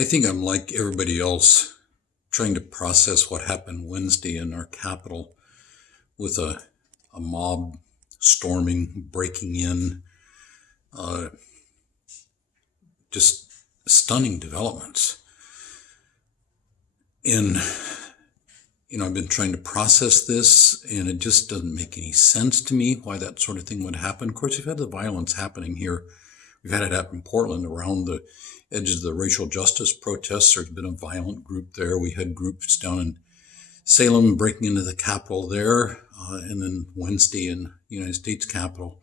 I think I'm like everybody else, trying to process what happened Wednesday in our capital with a mob storming, breaking in, uh, just stunning developments. And, I've been trying to process this, and it just doesn't make any sense to me why that sort of thing would happen. Of course, we've had the violence happening here. We've had it happen in Portland around the edges of the racial justice protests. There's been a violent group there. We had groups down in Salem breaking into the Capitol there, and then Wednesday in the United States Capitol.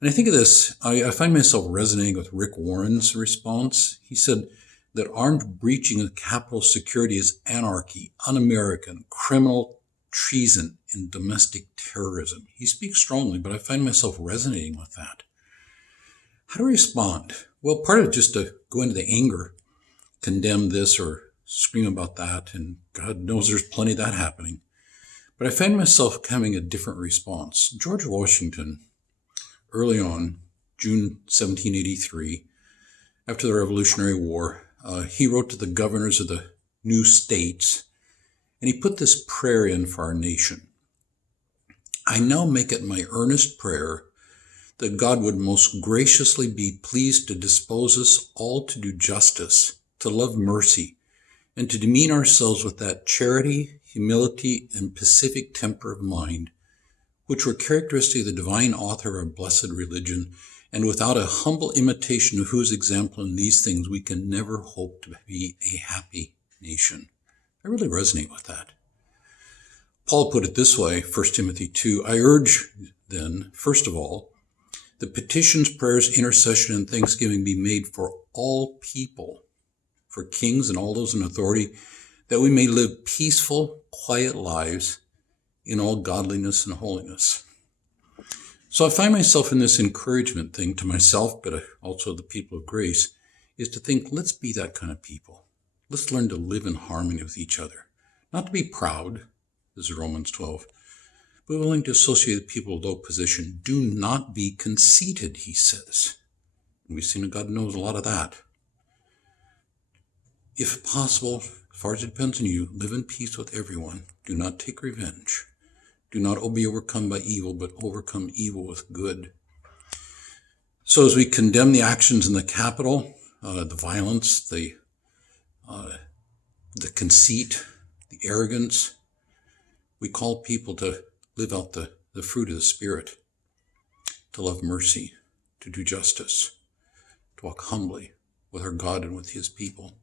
And I think of this, I find myself resonating with Rick Warren's response. He said that armed breaching of Capitol security is anarchy, un-American, criminal treason, and domestic terrorism. He speaks strongly, but I find myself resonating with that. How do I respond? Well, part of it just to go into the anger, condemn this or scream about that, and God knows there's plenty of that happening. But I find myself having a different response. George Washington, early on, June 1783, after the Revolutionary War, he wrote to the governors of the new states, and he put this prayer in for our nation. I now make it my earnest prayer that God would most graciously be pleased to dispose us all to do justice, to love mercy, and to demean ourselves with that charity, humility, and pacific temper of mind, which were characteristic of the divine author of our blessed religion, and without a humble imitation of whose example in these things we can never hope to be a happy nation. I really resonate with that. Paul put it this way, 1 Timothy 2, I urge then, first of all, that petitions, prayers, intercession, and thanksgiving be made for all people, for kings and all those in authority, that we may live peaceful, quiet lives in all godliness and holiness. So I find myself in this encouragement thing to myself, but also the people of grace, is to think, let's be that kind of people. Let's learn to live in harmony with each other. Not to be proud, this is Romans 12, but willing to associate with people of low position. Do not be conceited, he says. And we've seen that God knows a lot of that. If possible, as far as it depends on you, live in peace with everyone. Do not take revenge. Do not be overcome by evil, but overcome evil with good. So as we condemn the actions in the Capitol, the violence, the conceit, the arrogance, we call people to live out the fruit of the Spirit, to love mercy, to do justice, to walk humbly with our God and with his people.